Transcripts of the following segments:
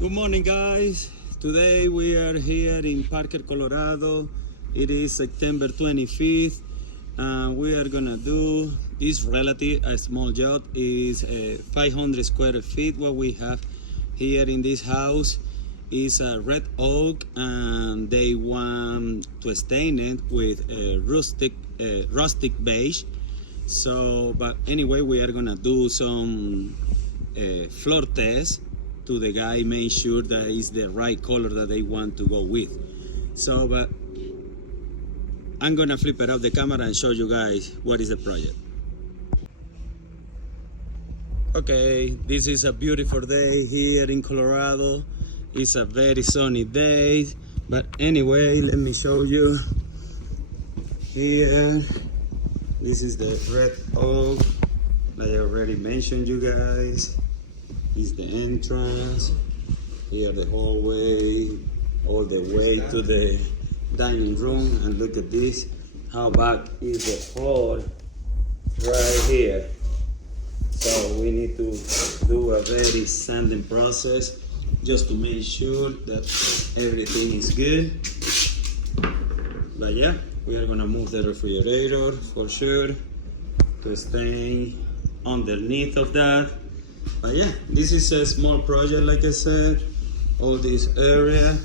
Good morning, guys. Today we are here in Parker, Colorado. It is September 25th, and we are gonna do this relative a small job. Is 500 square feet. What we have here in this house is a red oak, and they want to stain it with a rustic beige. So, but anyway, we are gonna do some floor test to the guy, make sure that it's the right color that they want to go with. So, but I'm gonna flip it out the camera and show you guys what is the project. Okay, this is a beautiful day here in Colorado. It's a very sunny day, but anyway, let me show you here. This is the red oak I already mentioned you guys. Is the entrance. Here the hallway, all the way to the dining room, and look at this. How back is the floor right here. So we need to do a very sanding process just to make sure that everything is good. But yeah, we are gonna move the refrigerator for sure to stay underneath of that. But yeah, this is a small project, like I said. All this area,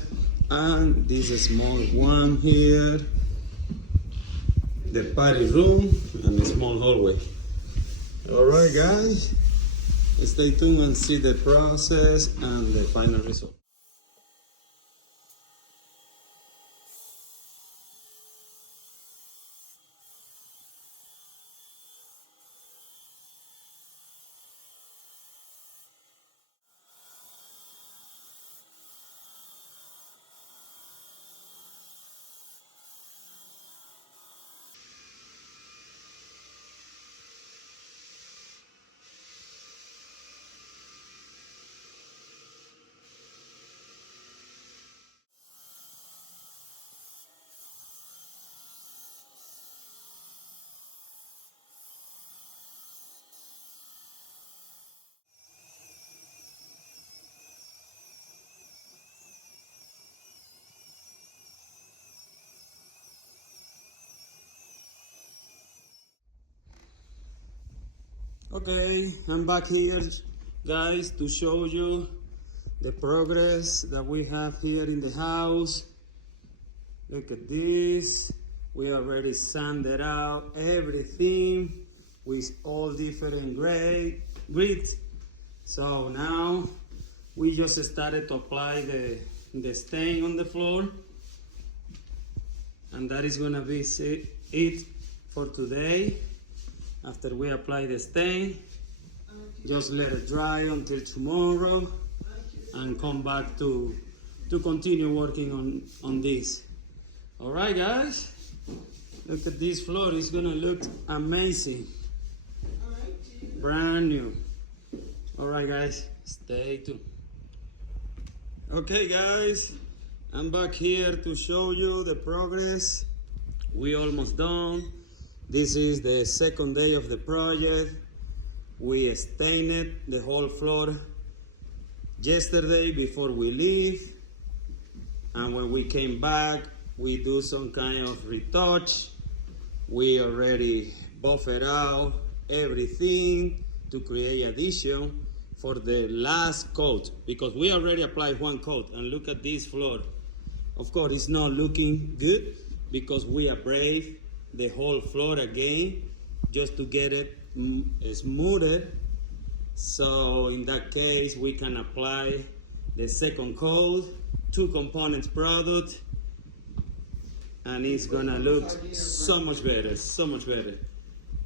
and this is a small one here. The party room and a small hallway. All right, guys, stay tuned and see the process and the final result. Okay, I'm back here, guys, to show you the progress that we have here in the house. Look at this. We already sanded out everything with all different grids. So now we just started to apply the stain on the floor, and that is gonna be it for today. After we apply the stain, just let it dry until tomorrow and come back to continue working on this. All right, guys, look at this floor. It's gonna look amazing. Brand new. All right, guys, stay tuned. Okay, guys, I'm back here to show you the progress. We almost done. This is the second day of the project. We stained the whole floor yesterday before we leave, and when we came back, we do some kind of retouch. We already buffered out everything to create addition for the last coat, because we already applied one coat, and look at this floor. Of course, it's not looking good because we abrade the whole floor again just to get it smoother. So in that case, we can apply the second coat, 2 components product, and it's gonna look so much better, so much better.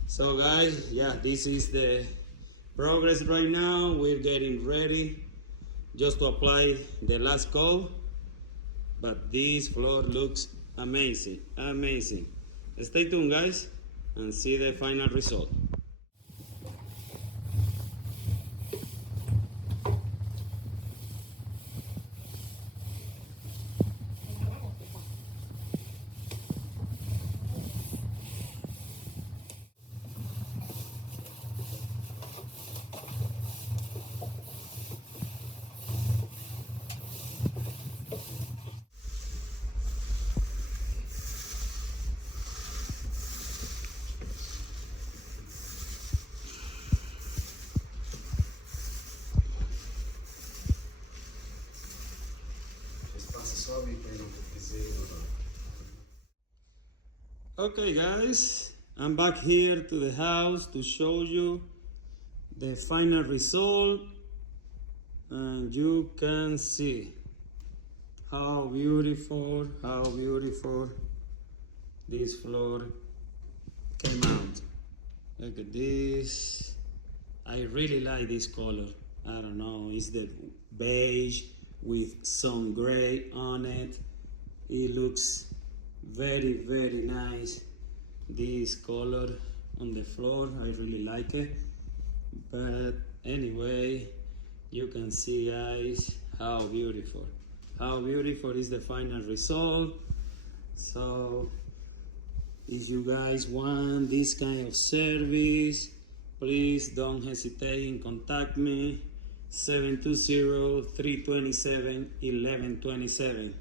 So guys, yeah, this is the progress right now. We're getting ready just to apply the last coat, but this floor looks amazing, amazing. Stay tuned, guys, and see the final result. Okay guys, I'm back here to the house to show you the final result, and you can see how beautiful this floor came out. Look at this. I really like this color. I don't know, it's the beige with some gray on it. It looks very nice. This color on the floor, I really like it. But anyway, you can see guys how beautiful is the final result. So if you guys want this kind of service, please don't hesitate in contact me. 720-327-1127.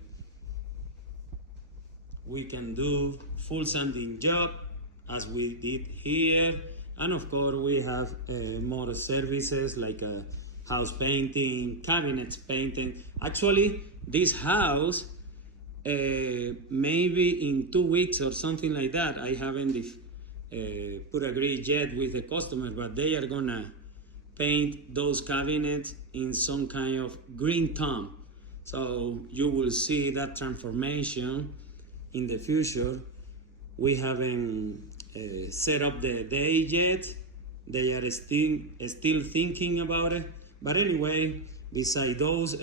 We can do full sanding job as we did here, and of course we have more services like house painting, cabinets painting. Actually, this house maybe in 2 weeks or something like that. I haven't put agreed yet with the customer, but they are gonna paint those cabinets in some kind of green tone. So you will see that transformation in the future. We haven't set up the day yet. They are still thinking about it. But anyway, besides those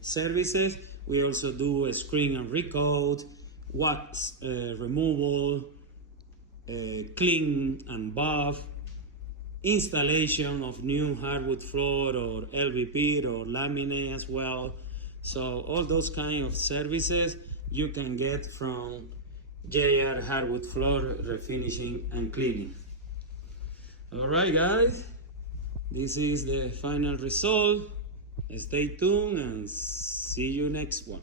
services, we also do a screen and recoat, wax removal, clean and buff, installation of new hardwood floor or LVP or laminate as well. So all those kind of services you can get from JR Hardwood Floor Refinishing and Cleaning. Alright guys, this is the final result. Stay tuned and see you next one.